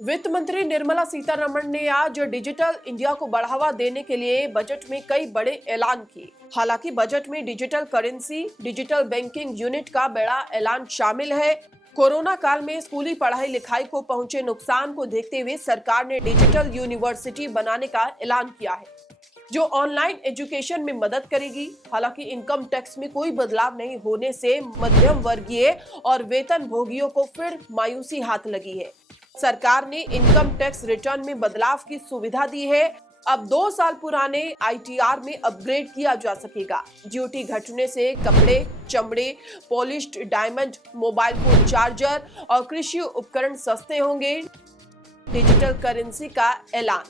वित्त मंत्री निर्मला सीतारमण ने आज डिजिटल इंडिया को बढ़ावा देने के लिए बजट में कई बड़े ऐलान किए। हालांकि बजट में digital currency, digital banking unit का बड़ा ऐलान शामिल है। कोरोना काल में स्कूली पढ़ाई लिखाई को पहुंचे नुकसान को देखते हुए सरकार ने डिजिटल यूनिवर्सिटी बनाने का ऐलान किया है, जो ऑनलाइन एजुकेशन में मदद करेगी। हालांकि इनकम टैक्स में कोई बदलाव नहीं होने से मध्यम वर्गीय और वेतन भोगियों को फिर मायूसी हाथ लगी है। सरकार ने इनकम टैक्स रिटर्न में बदलाव की सुविधा दी है। अब 2 साल पुराने ITR में अपग्रेड किया जा सकेगा। ड्यूटी घटने से कपड़े, चमड़े, polished diamond, mobile phone charger और कृषि उपकरण सस्ते होंगे। डिजिटल करेंसी का ऐलान।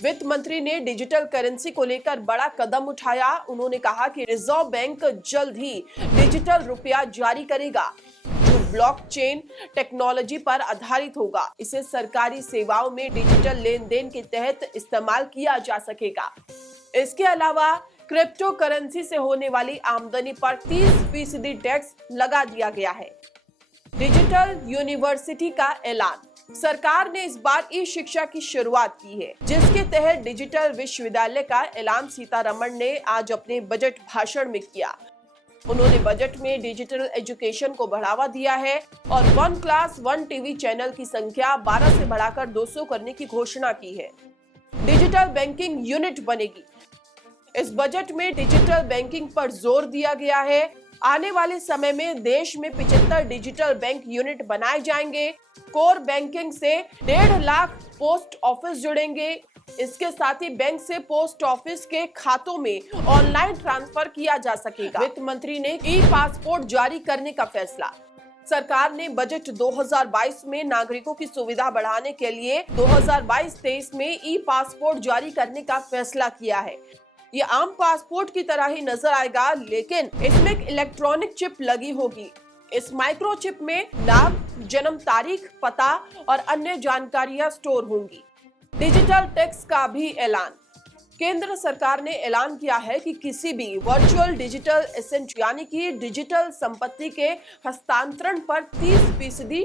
वित्त मंत्री ने डिजिटल करेंसी को लेकर बड़ा कदम उठाया। उन्होंने कहा कि रिजर्व बैंक जल्द ही डिजिटल रुपया जारी करेगा, जो ब्लॉकचेन टेक्नोलॉजी पर आधारित होगा। इसे सरकारी सेवाओं में डिजिटल लेन देन के तहत इस्तेमाल किया जा सकेगा। इसके अलावा क्रिप्टो करेंसी से होने वाली आमदनी पर 30% टैक्स लगा दिया गया है। डिजिटल यूनिवर्सिटी का ऐलान। सरकार ने इस बार ई शिक्षा की शुरुआत की है, जिसके तहत डिजिटल विश्वविद्यालय का ऐलान सीतारमण ने आज अपने बजट भाषण में किया। उन्होंने बजट में डिजिटल एजुकेशन को बढ़ावा दिया है और 1 क्लास 1 टीवी चैनल की संख्या 12 से बढ़ाकर 200 करने की घोषणा की है। डिजिटल बैंकिंग यूनिट बनेगी। इस बजट में डिजिटल बैंकिंग पर जोर दिया गया है। आने वाले समय में देश में 75 डिजिटल बैंक यूनिट बनाए जाएंगे। कोर बैंकिंग से 1.5 लाख पोस्ट ऑफिस जुड़ेंगे। इसके साथ ही बैंक से पोस्ट ऑफिस के खातों में ऑनलाइन ट्रांसफर किया जा सकेगा। वित्त मंत्री ने ई पासपोर्ट जारी करने का फैसला। सरकार ने बजट 2022 में नागरिकों की सुविधा बढ़ाने के लिए 2022-23 में ई पासपोर्ट जारी करने का फैसला किया है। ये आम पासपोर्ट की तरह ही नजर आएगा, लेकिन इसमें एक इलेक्ट्रॉनिक चिप लगी होगी। इस माइक्रोचिप में नाम, जन्म तारीख, पता और अन्य जानकारियां स्टोर होंगी। डिजिटल टैक्स का भी ऐलान। केंद्र सरकार ने ऐलान किया है कि किसी भी वर्चुअल डिजिटल एसेट यानी कि डिजिटल संपत्ति के हस्तांतरण पर 30%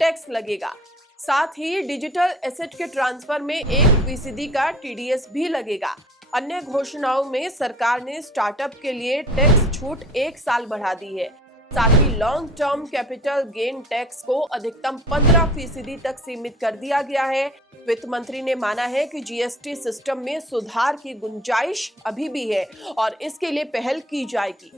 टैक्स लगेगा। साथ ही डिजिटल एसेट के ट्रांसफर में 1% का TDS भी लगेगा। अन्य घोषणाओं में सरकार ने स्टार्टअप के लिए टैक्स छूट 1 साल बढ़ा दी है। साथ ही long term capital gain tax को अधिकतम 15% तक सीमित कर दिया गया है। वित्त मंत्री ने माना है कि GST सिस्टम में सुधार की गुंजाइश अभी भी है और इसके लिए पहल की जाएगी।